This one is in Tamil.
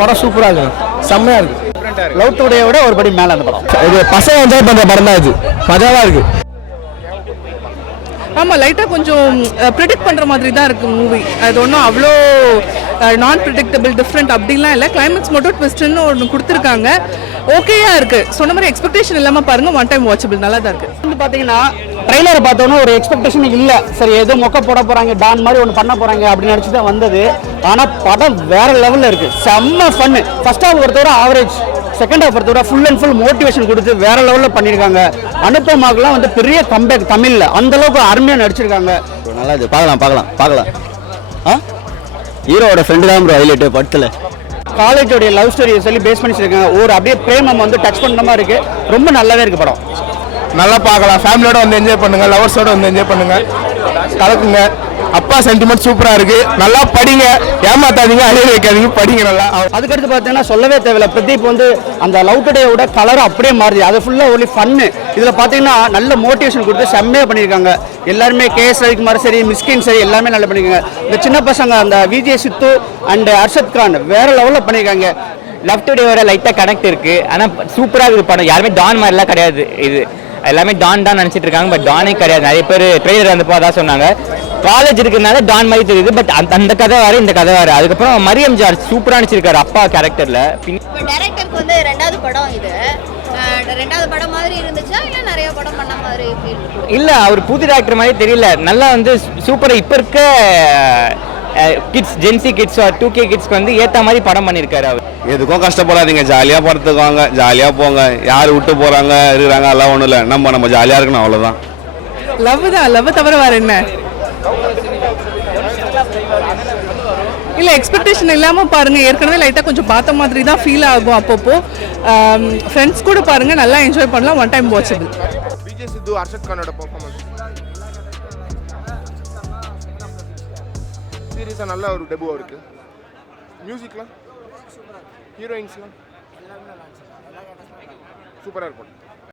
படம் சூப்பரா இருக்கு, செம்மையா இருக்கு. லவ் டுடே விட ஒரு படி மேல அந்த படம். இது பசங்க என்ஜாய் பண்ற படம் தான், இது மஜாவா இருக்கு. ஆமாம், லைட்டாக கொஞ்சம் ப்ரிடிக்ட் பண்ணுற மாதிரி தான் இருக்குது மூவி. அது ஒன்றும் அவ்வளோ நான் ப்ரிடிக்டபிள் டிஃப்ரெண்ட் அப்படிலாம் இல்லை. கிளைமேக்ஸ் மட்டும் ட்விஸ்ட்னு ஒன்று கொடுத்துருக்காங்க. ஓகேயா இருக்குது. சொன்ன மாதிரி எக்ஸ்பெக்டேஷன் இல்லாமல் பாருங்கள், ஒன் டைம் வாட்சபிள், நல்லா தான் இருக்குது. வந்து பார்த்தீங்கன்னா ட்ரைலரை பார்த்தோன்னா ஒரு எக்ஸ்பெக்டேஷன் இல்லை. சரி ஏதோ மொக்க போட போகிறாங்க, டான் மாதிரி ஒன்று பண்ண போகிறாங்க அப்படின்னு நினச்சி தான் வந்தது. ஆனால் படம் வேற லெவலில் இருக்குது, செம்ம ஃபன்னு. ஃபர்ஸ்ட் ஹாஃப் பொறுத்தவரை ஆவரேஜ், செகண்ட் ஹாஃப் பொறுத்தவரை ஃபுல் அண்ட் ஃபுல் மோட்டிவேஷன் கொடுத்து வேற லெவலில் பண்ணியிருக்காங்க. அனுப்பமாகலாம் வந்து பெரிய கம்பேக் தமிழில் அந்தளவுக்கு அருமையாக நடிச்சிருக்காங்க. நல்லா இது பார்க்கலாம். ஹீரோட ஃப்ரெண்டு தான் ப்ரோ ஹைலைட்டு படத்தில். காலேஜோடைய லவ் ஸ்டோரியை சொல்லி பேஸ் பண்ணிச்சிருக்காங்க. ஒரு அப்படியே பிரேமம் வந்து டச் பண்ணுற மாதிரி இருக்குது. ரொம்ப நல்லாவே இருக்குது படம். நல்லா பார்க்கலாம், ஃபேமிலியோட வந்து என்ஜாய் பண்ணுங்க, லவர்ஸோட வந்து என்ஜாய் பண்ணுங்க, கலக்குங்க. அப்பா சென்டிமெண்ட் சூப்பரா இருக்கு. நல்லா படிங்க, ஏமாத்தாதீங்க, அழிய வைக்காதீங்க, படிங்க நல்லா. அதுக்கடுத்து பார்த்தீங்கன்னா சொல்லவே தேவையில்ல, பிரதீப் வந்து அந்த லவ் டுடேயோட கலர் அப்படியே மாறுது. அது ஃபுல்லாக ஒன்லி ஃபன்னு. இதில் பார்த்தீங்கன்னா நல்ல மோட்டிவேஷன் கொடுத்து செம்மையாக பண்ணியிருக்காங்க. எல்லாருமே கேஎஸ் ரவிக்குமார் சரி, மிஸ்கின் சரி, எல்லாமே நல்லா பண்ணியிருக்காங்க. இந்த சின்ன பசங்க அந்த விஜய் சித்து அண்ட் அர்ஷத் கான் வேற லெவலில் பண்ணியிருக்காங்க. லவ் டுடேவோட லைட்டாக கனெக்ட் இருக்குது. ஆனால் சூப்பராக இருக்குது படம். யாருமே டான் மாதிரிலாம் கிடையாது. இது எல்லாமே டான் தான் நினச்சிட்டு இருக்காங்க, பட் டானே கிடையாது. நிறைய பேர் ட்ரெய்லர் வந்தப்போ அதான் சொன்னாங்க. காலேஜ் இருக்கிறதுனால டான் மாதிரி தெரியுது, பட் அந்த கதை வேறு, இந்த கதை வேறு. அதுக்கப்புறம் மரியம் ஜார்ஜ் சூப்பராக நடிச்சிருக்காரு அப்பா கேரக்டரில். டைரக்டருக்கு வந்து ரெண்டாவது படம் இது. ரெண்டாவது படம் மாதிரி இருந்துச்சா இல்லை நிறைய படம் பண்ண மாதிரி? இல்லை, அவர் புது டேரக்டர் மாதிரி தெரியல. நல்லா வந்து சூப்பராக இப்போ இருக்க கிட்ஸ், ஜென்சி கிட்ஸ், 2K கிட்ஸ்க்கு வந்து ஏற்ற மாதிரி படம் பண்ணியிருக்காரு அவர். எதுக்கும் கஷ்டப்படாதீங்க, ஜாலியாக படத்துக்கு வாங்க, ஜாலியாக போங்க. யார் விட்டு போகிறாங்க இருக்கிறாங்க எல்லாம் ஒன்றும் இல்லை, நம்ம ஜாலியாக இருக்கணும், அவ்வளோதான். லவ் தான், லவ் தவிர வேறு என்ன இல்லை. எக்ஸ்பெக்டேஷன் இல்லாமல் பாருங்கள். ஏற்கனவே லைட்டாக கொஞ்சம் பார்த்த மாதிரி தான் ஃபீல் ஆகும் அப்பப்போ. ஃப்ரெண்ட்ஸ் கூட பாருங்கள், நல்லா என்ஜாய் பண்ணலாம், ஒன் டைம் வாட்சபிள். விஜய் சித்து, அர்ஷத் கானோட பெர்ஃபார்மன்ஸ் சீரியஸாக நல்ல ஒரு டெபுவா இருக்குது. மியூசிக்லாம், ஹீரோயின்ஸ்லாம் சூப்பராக இருக்கும்.